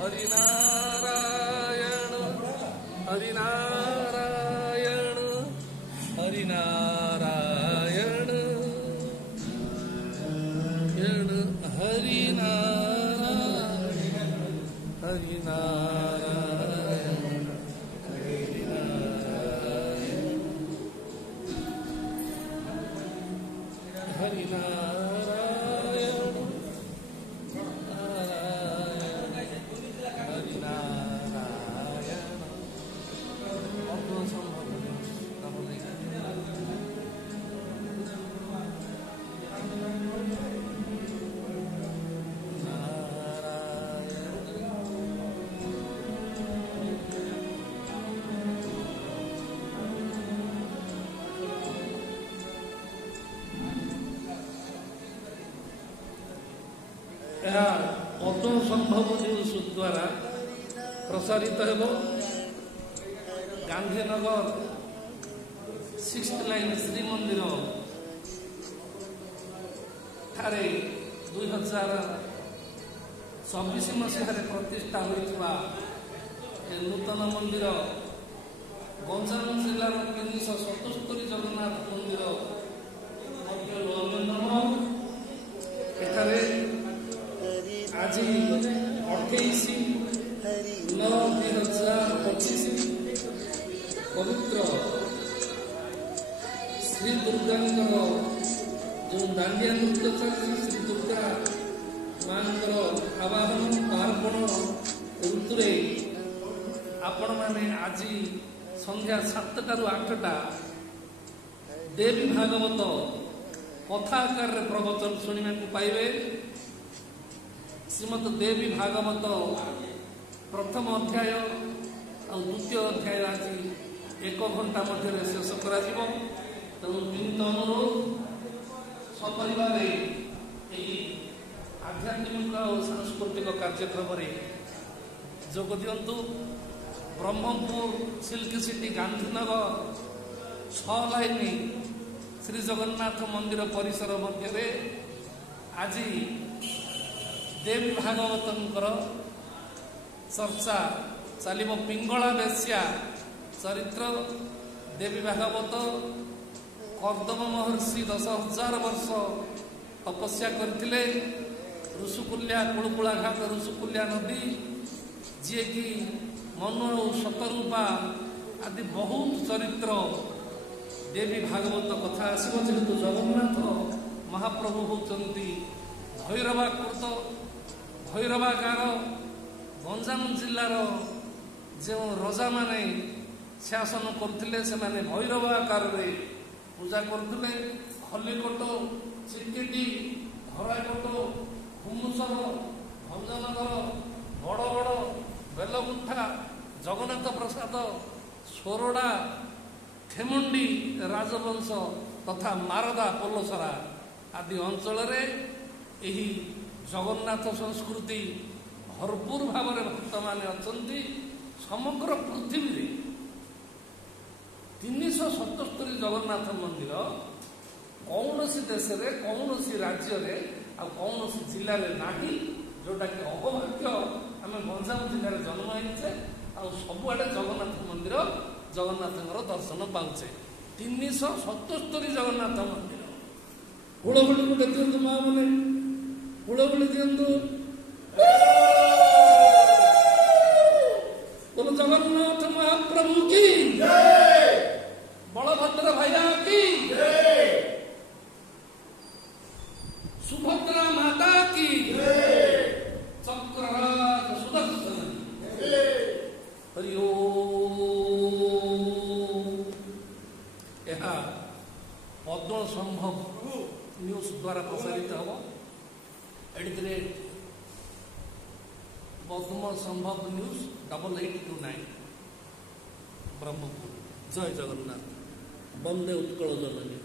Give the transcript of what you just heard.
हरिनारायण हरिनारायण हरिनारायण हरिनारायण हरिनारायण हरिनारायण हरिनारायण असंभव पद्म संभव न्यूज द्वारा प्रसारित हो गांधीनगर 6th लाइन श्रीमंदिर ठारे 2024 मसीह प्रतिष्ठा होता नूतन मंदिर गंजाम जिलार 377 जगन्नाथ मंदिर आज 28/9/2025 पवित्र श्री दुर्गा जो दांडिया नृत्य चलती श्री दुर्गा मानकर आवाहन पार्वण ऋतुरे आपण मैंने आज संध्या 7टारू 8टा देवी भागवत कथा आकार प्रवचन शुणा पाइबे। श्रीमद देवी भागवत प्रथम अध्याय और द्वितीय अध्याय आज 1 घंटा मध्य शेष कर विनीत अनुरोध सपरिवार आध्यात्मिक और सांस्कृतिक कार्यक्रम जोग दिंतु। Brahmapur silk city Gandhinagar 6 line Shri Jagannath मंदिर परिसर मध्य आज देवी भागवतर चर्चा चलो। पिंगला बेश्या चरित्र देवी भागवत कर्दम महर्षि 10,000 वर्ष तपस्या करथिले। ऋषुकुल्या कुलकुला घाट ऋषुकुल्या नदी जी कि मनु शतरूपा आदि बहुत चरित्र देवी भागवत कथा आसो। जेहेतु जगन्नाथ महाप्रभु होती भैरवाकृत भैरवागार गंजाम जिलार जो रजा माने शासन करथिले से माने भैरवाकार पूजा करथिले। खलिकोट चिकिटी धराकोट हुमुसर भंजनगर बड़ बड़ बेलगुंठा जगन्नाथ प्रसाद सोरडा खेमुंडी राजवंश तथा मारदा पोलसरा आदि अंचल यही जगन्नाथ संस्कृति भरपूर भाव में भक्त माने अछंती। समग्र पृथ्वी 377 जगन्नाथ मंदिर कौन सी देश रे कौन सी राज्य रे आ कौन सी जिले में नहीं जोटा कि अहोभाग्य आम गंजाम जिले में जन्म होइछे आ सबुआडे जगन्नाथ मंदिर जगन्नाथ दर्शन पाउचे। 377 जगन्नाथ मंदिर हुड़हुड़ी को देखते माँ मैंने हुड़हुड़ी दिंतु बोलो जगन्नाथ महाप्रभु की बलभद्र भैया की सुभद्रा माता की चक्रराज सुदर्शन हरि ओम। यह पद्म संभव न्यूज द्वारा प्रसारित हम पद्म संभव न्यूज 8829 ब्रह्मपुर। जय जगन्नाथ। वंदे उत्कल जननी।